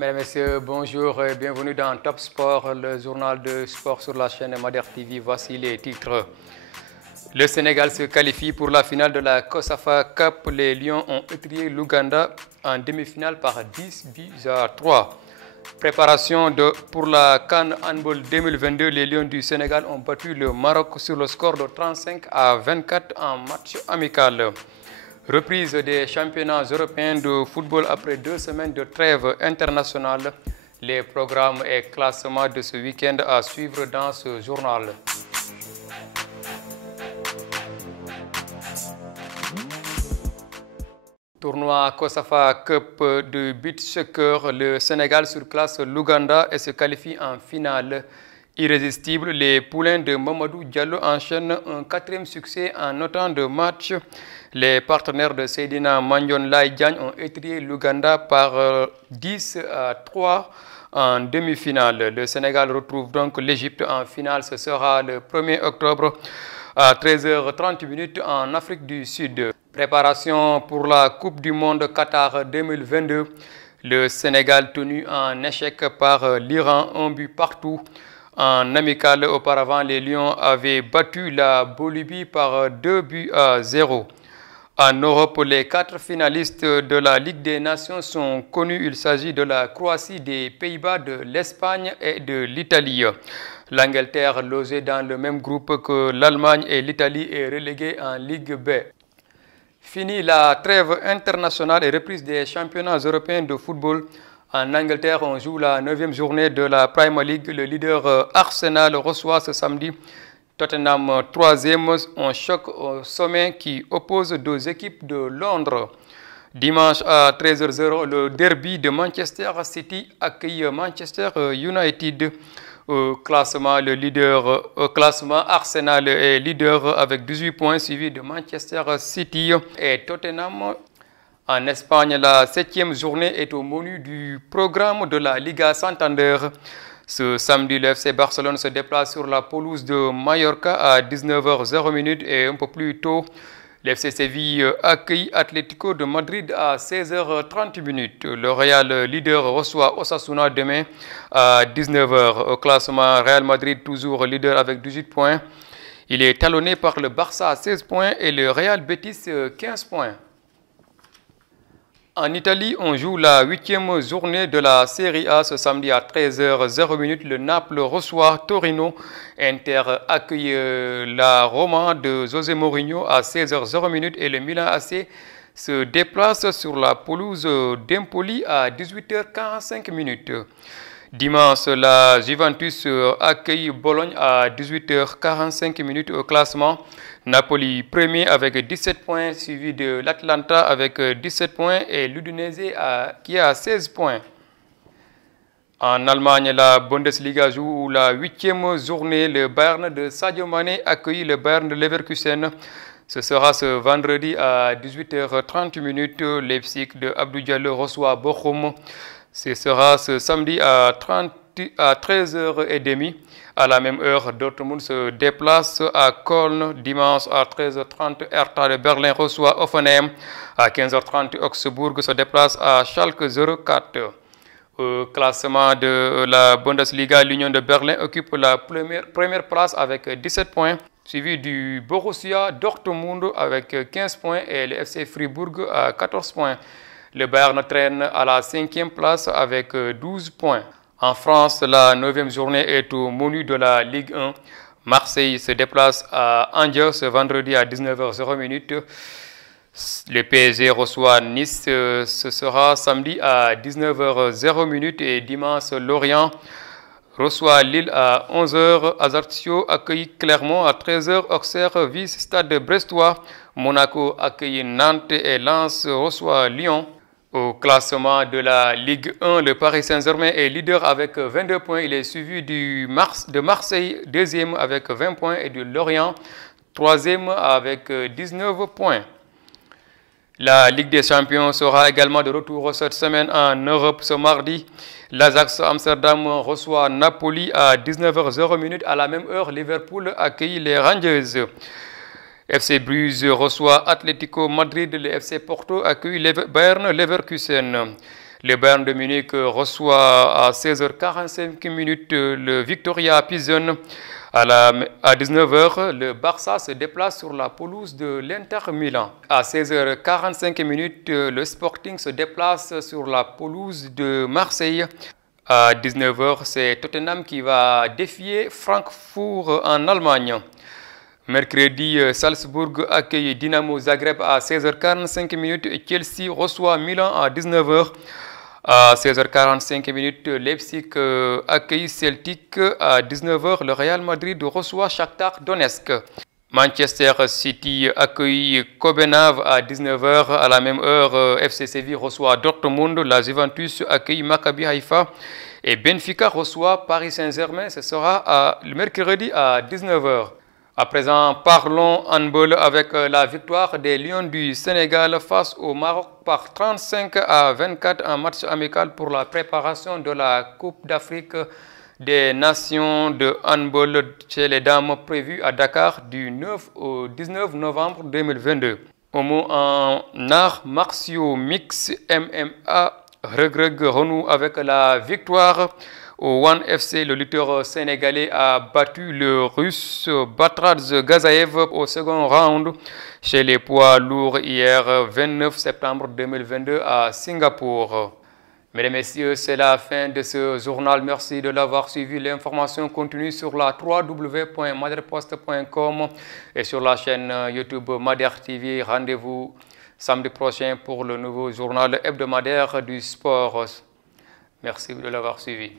Mesdames, Messieurs, bonjour et bienvenue dans Top Sport, le journal de sport sur la chaîne Madère TV. Voici les titres. Le Sénégal se qualifie pour la finale de la COSAFA Cup. Les Lions ont étrié l'Ouganda en demi-finale par 10-3. Préparation pour la CAN Handball 2022. Les Lions du Sénégal ont battu le Maroc sur le score de 35-24 en match amical. Reprise des championnats européens de football après 2 semaines de trêve internationale. Les programmes et classements de ce week-end à suivre dans ce journal. Tournoi COSAFA Cup de beach soccer, le Sénégal surclasse l'Ouganda et se qualifie en finale. Irrésistible, les poulains de Mamadou Diallo enchaînent un 4e succès en autant de matchs. Les partenaires de Seydina Mandione Laye Diagne ont étrié l'Ouganda par 10-3 en demi-finale. Le Sénégal retrouve donc l'Égypte en finale. Ce sera le 1er octobre à 13h30 en Afrique du Sud. Préparation pour la Coupe du Monde Qatar 2022. Le Sénégal tenu en échec par l'Iran, 1 but partout. En amical, auparavant, les Lions avaient battu la Bolivie par 2-0. En Europe, les 4 finalistes de la Ligue des Nations sont connus. Il s'agit de la Croatie, des Pays-Bas, de l'Espagne et de l'Italie. L'Angleterre, logée dans le même groupe que l'Allemagne et l'Italie, est reléguée en Ligue B. Fini la trêve internationale et reprise des championnats européens de football. En Angleterre, on joue la 9e journée de la Premier League. Le leader Arsenal reçoit ce samedi Tottenham 3e, un choc au sommet qui oppose 2 équipes de Londres. Dimanche à 13h00, le derby de Manchester City accueille Manchester United. Au classement, Arsenal est leader avec 18 points, suivi de Manchester City et Tottenham. En Espagne, la 7e journée est au menu du programme de la Liga Santander. Ce samedi, le FC Barcelone se déplace sur la pelouse de Mallorca à 19h00 et un peu plus tôt, le FC Séville accueille Atlético de Madrid à 16h30. Le Real leader reçoit Osasuna demain à 19h. Au classement, Real Madrid toujours leader avec 18 points. Il est talonné par le Barça à 16 points et le Real Betis 15 points. En Italie, on joue la 8e journée de la Serie A ce samedi à 13h00. Le Naples reçoit Torino. Inter accueille la Roma de José Mourinho à 16h00 et le Milan AC se déplace sur la pelouse d'Empoli à 18h45. Dimanche, la Juventus accueille Bologne à 18h45 au classement. Napoli premier avec 17 points, suivi de l'Atlanta avec 17 points et l'Udinese qui a 16 points. En Allemagne, la Bundesliga joue la 8e journée. Le Bayern de Sadio Mané accueille le Bayern de Leverkusen. Ce sera ce vendredi à 18h30. Leipzig de Abdou Diallo reçoit Bochum. Ce sera ce samedi à 13h30. À la même heure, Dortmund se déplace à Köln. Dimanche à 13h30, Hertha de Berlin reçoit Hoffenheim. À 15h30, Augsbourg se déplace à Schalke 04. Au classement de la Bundesliga, l'Union de Berlin occupe la première place avec 17 points, suivi du Borussia Dortmund avec 15 points et le FC Fribourg à 14 points. Le Bayern traîne à la 5e place avec 12 points. En France, la 9e journée est au menu de la Ligue 1. Marseille se déplace à Angers ce vendredi à 19h00. Le PSG reçoit Nice. Ce sera samedi à 19h00 et dimanche, Lorient reçoit Lille à 11h. Ajaccio accueille Clermont à 13h. Auxerre vise Stade Brestois. Monaco accueille Nantes et Lens reçoit Lyon. Au classement de la Ligue 1, le Paris Saint-Germain est leader avec 22 points. Il est suivi de Marseille, 2e avec 20 points, et de Lorient, 3e avec 19 points. La Ligue des Champions sera également de retour cette semaine en Europe ce mardi. L'Ajax Amsterdam reçoit Napoli à 19h00. À la même heure, Liverpool accueille les Rangers. FC Bruges reçoit Atlético Madrid. Le FC Porto accueille Bayern Leverkusen. Le Bayern de Munich reçoit à 16h45 le Victoria Pilsen. À 19h, le Barça se déplace sur la pelouse de l'Inter Milan. À 16h45, le Sporting se déplace sur la pelouse de Marseille. À 19h, c'est Tottenham qui va défier Francfort en Allemagne. Mercredi, Salzbourg accueille Dynamo Zagreb à 16h45 et Chelsea reçoit Milan à 19h. À 16h45, Leipzig accueille Celtic. À 19h, le Real Madrid reçoit Shakhtar Donetsk. Manchester City accueille Copenhague à 19h. À la même heure, FC Séville reçoit Dortmund. La Juventus accueille Maccabi Haïfa. Et Benfica reçoit Paris Saint-Germain. Ce sera le mercredi à 19h. À présent, parlons handball avec la victoire des Lions du Sénégal face au Maroc par 35-24 en match amical pour la préparation de la Coupe d'Afrique des Nations de handball chez les dames prévue à Dakar du 9 au 19 novembre 2022. Au mot en arts martiaux mix MMA, Reug renoue avec la victoire. Au One FC, le lutteur sénégalais a battu le russe Batraz Gazaev au second round chez les poids lourds hier 29 septembre 2022 à Singapour. Mesdames et messieurs, c'est la fin de ce journal. Merci de l'avoir suivi. L'information continue sur la www.maderpost.com et sur la chaîne YouTube Mader TV. Rendez-vous samedi prochain pour le nouveau journal hebdomadaire du sport. Merci de l'avoir suivi.